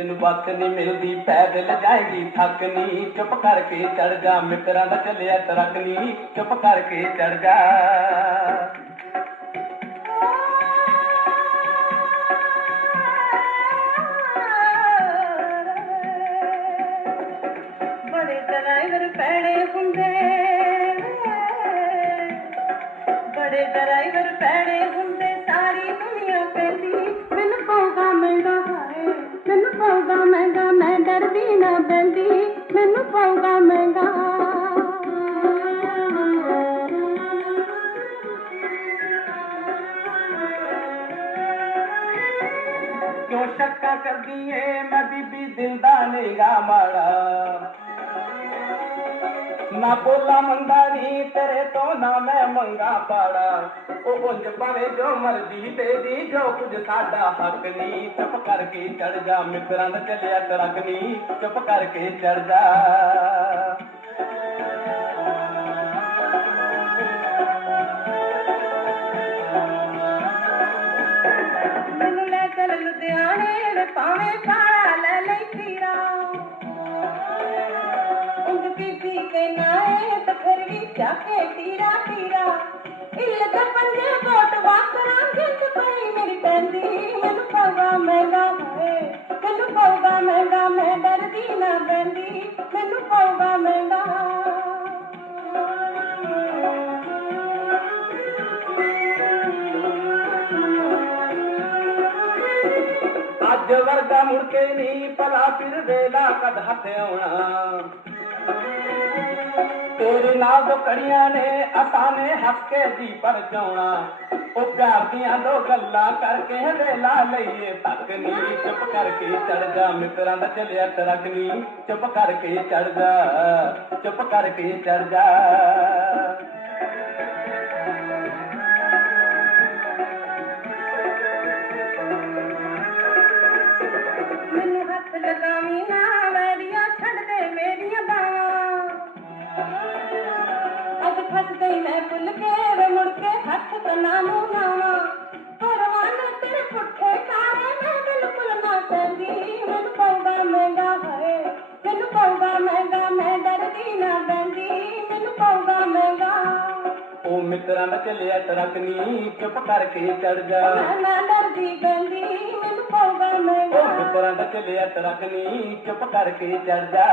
ਬੱਸ ਨਹੀਂ ਮਿਲਦੀ ਪੈਦਲ ਜਾਏਗੀ ਥੱਕ ਨਹੀਂ ਚੁੱਪ ਕਰਕੇ ਚੜ ਜਾ ਮਿੱਤਰਾਂ ਦਾ ਚੱਲਿਆ ਟਰੱਕ ਨਹੀਂ ਚੁੱਪ ਕਰਕੇ ਚੜ ਜਾ ਬੜੇ ਡਰਾਈਵਰ ਪੈੜੇ ਹੁੰਦੇ ਬੜੇ ਡਰਾਈਵਰ ਬੰਦੀ ਮੈਨੂੰ ਪਊਗਾ ਮਹਿੰਗਾ ਕਿਉਂ ਸ਼ੱਕਾਂ ਕਰਦੀ ਏ ਮੈਂ ਬੀਬੀ ਦਿਲ ਦਾ ਨੇਗਾ ਮਾੜਾ ਨਾ ਬੋਲਾ ਮੰਗਾ ਨੀ, ਤੇਰੇ ਤੋਂ ਨਾ ਮੈਂ ਮੰਗਾ ਪਾੜਾ। ਉਹ ਉਂਝ ਭਾਵੇਂ ਜੋ ਮਰਜ਼ੀ ਦੇ ਦੀ, ਜੋ ਕੁਝ ਸਾਡਾ ਹੱਕ ਨਹੀਂ ਚੁੱਪ ਕਰਕੇ ਚੜ ਜਾ ਮਿੱਤਰਾਂ ਦਾ ਚੱਲਿਆ ਟਰੱਕ ਨਹੀਂ ਚੁੱਪ ਕਰਕੇ ਚੜ ਜਾ। ਮੈਨੂੰ ਲੈ ਚੱਲ ਲੁਧਿਆਣੇ ਭਾਵੇਂ चाखे तीरा तीरा इल्ल पंजे बोट वाकरा जित पई मेरी टंदी मन पवा महँगा है। मन पवा महँगा, मैं डरदी ना बंदी मन पवा महँगा। अज वर्गा मुड़के नहीं भला फिर वेला कद हथ आना ਕਦ ਹੱਥ ਆਉਣਾ ਤੇਰੇ ਨਾਲ ਦੋ ਕੜੀਆਂ ਨੇ ਅਸਾਂ ਨੇ ਹੱਸ ਕੇ ਜੀ ਪਰਚਾਉਣਾ ਉਹ ਪਿਆਰ ਦੀਆਂ ਦੋ ਗੱਲਾਂ ਕਰਕੇ ਵੇਲਾ ਲਈਏ ਤੱਕ ਨਹੀਂ ਚੁੱਪ ਕਰਕੇ ਚੜ ਜਾ ਮਿੱਤਰਾਂ ਦਾ ਚੱਲਿਆ ਟਰੱਕ ਨਹੀਂ ਚੁੱਪ ਕਰਕੇ ਚੜ ਜਾ ਚੁੱਪ ਕਰਕੇ ਚੜ ਜਾ ਮੈਨੂੰ ਹੱਥ ਲਗਾਵੀਂ ਨਾ ਫਸ ਗਈ ਮੈਂ ਭੁੱਲ ਕੇ ਵੇ ਮੁੜ ਕੇ ਹੱਥ ਤਨਾ ਨੂੰ ਲਾਵਾਂ। ਪਰਵਾਨੇ ਤੇਰੇ ਪੁੱਠੇ ਕਾਰੇ ਮੈਂ ਬਿਲਕੁਲ ਨਾ ਚਾਹੁੰਦੀ ਮੈਨੂੰ ਪਊਗਾ ਮਹਿੰਗਾ ਹੋਏ ਮੈਨੂੰ ਪਊਗਾ ਮਹਿੰਗਾ ਮੈਂ ਡਰਦੀ ਨਾ ਬੰਦੀ ਮੈਨੂੰ ਪਊਗਾ ਮਹਿੰਗਾ। ਉਹ ਮਿੱਤਰਾਂ ਦਾ ਚੱਲਿਆ ਟਰੱਕ ਨਹੀਂ ਚੁੱਪ ਕਰਕੇ ਚੜ ਜਾ। ਮੈਂ ਨਾ ਡਰਦੀ ਬੰਦੀ ਮੈਨੂੰ ਪਊਗਾ ਉਹ ਮਹਿੰਗਾ ਮਿੱਤਰਾਂ ਦਾ ਚੱਲਿਆ ਟਰੱਕ ਨਹੀਂ ਚੁੱਪ ਕਰਕੇ ਚੜ ਜਾ।